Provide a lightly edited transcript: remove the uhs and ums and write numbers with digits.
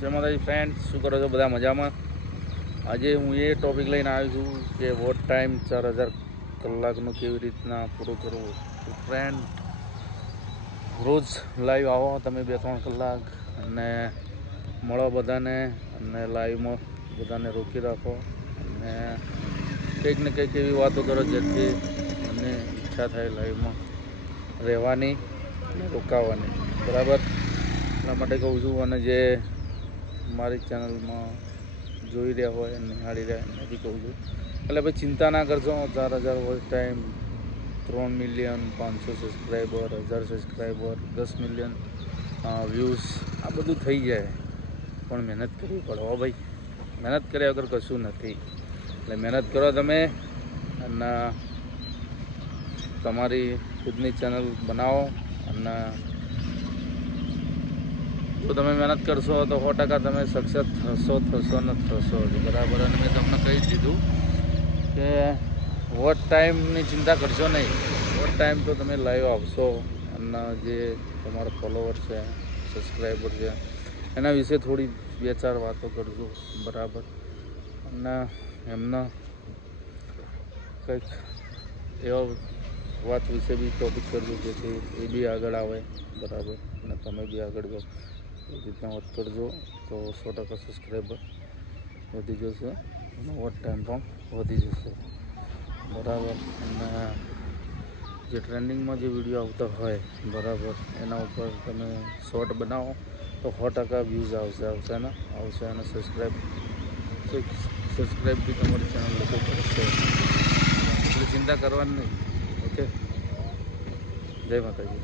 જય માતાજી ફ્રેન્ડ, શું કરો છો બધા મજામાં? આજે હું એ ટોપિક લઈને આવ્યો છું કે વોટ ટાઈમ 4000 કલાકનો કેવી રીતના પૂરો કરવો. તો ફ્રેન્ડ, રોજ લાઈવ આવો તમે 2-3 કલાક અને મળો બધાને, અને લાઈવમાં બધાને રોકી રાખો અને કંઈક ને કંઈક એવી વાતો કરો જેથી મને ઈચ્છા થાય લાઈવમાં રહેવાની અને રોકાવાની. બરાબર, એટલા માટે કહું છું. અને જે મારી ચેનલમાં જોઈ રહ્યા હોય, નિહાળી રહ્યા એને બી કહું છું, એટલે ભાઈ ચિંતા ના કરશો. 4000 watch time, 3 million 500 subscriber, 1000 subscriber, 10 million views, આ બધું થઈ જાય, પણ મહેનત કરવી પડે. હો ભાઈ, મહેનત કર્યા વગર કશું નથી. એટલે મહેનત કરો તમે અને તમારી ખુદની ચેનલ બનાવો. અને જો તમે મહેનત કરશો તો 100% તમે સક્સેસ થશો ને થશો જ. બરાબર. અને મેં તમને કહી દીધું કે વોટ ટાઈમની ચિંતા કરશો નહીં. વોટ ટાઈમ તો તમે લાઈવ આવશો અને જે તમારા ફોલોવર છે, સબસ્ક્રાઈબર છે, એના વિશે થોડી 2-4 વાતો કરજો. બરાબર. અને એમના કંઈક એવા વાત વિશે બી ટોપિક કરજો જેથી એ બી આગળ આવે. બરાબર. અને તમે બી આગળ જાઓ એ રીતના વાત કરજો તો 100% સબસ્ક્રાઈબર વધી જશે અને વોટ ટાઈમ પણ વધી જશે. બરાબર. અને જે ટ્રેન્ડિંગમાં જે વિડીયો આવતા હોય, બરાબર, એના ઉપર તમે શોર્ટ બનાવો તો 100% વ્યૂઝ આવશે ને આવશે. અને સબસ્ક્રાઈબ બી તમારી ચેનલ લોકો કરશે, એટલે ચિંતા કરવાની નહીં. ઓકે, જય માતાજી.